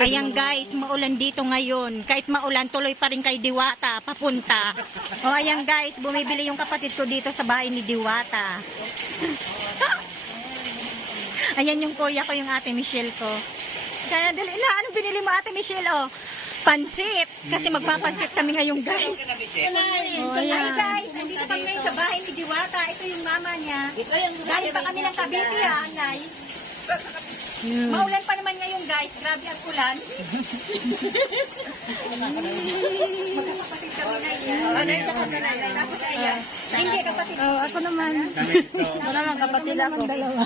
Ayan guys, maulan dito ngayon. Kahit maulan, tuloy pa rin kay Diwata, papunta. O ayan guys, bumibili yung kapatid ko dito sa bahay ni Diwata. Ayan yung kuya ko, yung ate Michelle ko. Kaya dali na, anong binili mo ate Michelle? Oh, pansit. Kasi magpapansit kami ngayon guys. Oh, ayan. Hi guys, andito kami ngayon sa bahay ni Diwata. Ito yung mama niya. Galing pa kami ng Cavite ha, Nay. Maulan pa naman ngayon guys. Grabe ang ulan. Magkakapatid kami na yan. Tapos ayan. Hindi, kapatid. Oh, ako naman. Ako naman, kapatid ako. Dalawa.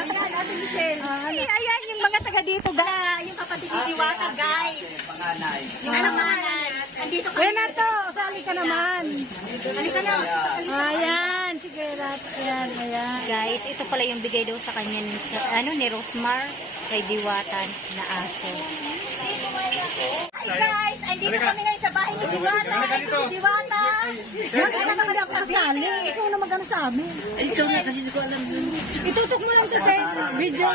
Ayan, ate Michelle. Ayan, yung mga taga dito. Yung kapatid ni Diwata guys. Yung panganay. Andito kami. Ayan na to. Sali ka naman. Sali ka na. Ayan. Sige, ayan. Guys, ito pala yung bigay daw sa kanya ni Rosmar kay Diwata na aso. Hi guys! Andito kami ngayon sa bahay ni Diwata. Ito si Diwata. Ano naman ang pasali? Ikaw na magano sa amin. Ikaw na kasi hindi ko alam yun. Itutok mo lang today. Video.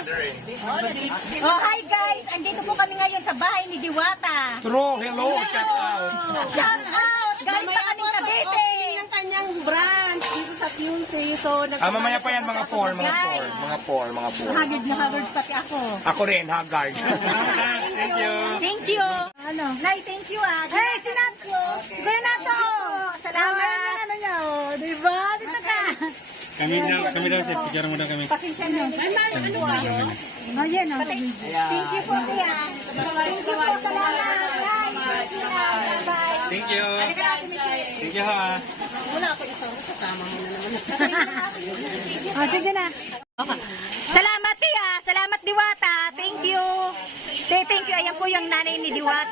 Oh, hi guys! Andito po kami ngayon sa bahay ni Diwata. True, hello, shout out. Shout out! Galing pa kami sa Cavite. Ng kanyang branch dito sa QC. So, Mamaya pa yan, mga 4. Haggard na haggard pati ako. Ako rin, Haggard. Thank you. Thank you. Ano? Nay, thank you ah. Hey, si Nato. Si Kuya Nato. Salamat. Ano niya, oh. Diba? Dito ka. Kami daw, picture mo daw kami. Pasensya na. Ano ah? Ayan ah. Thank you po, Kuya. Thank you po. Salamat. Bye. Thank you. Thank you ha. Oh, sige na. Salamat, Tia. Salamat, Diwata. Thank you. Thank you. Ayan po yung nanay ni Diwata.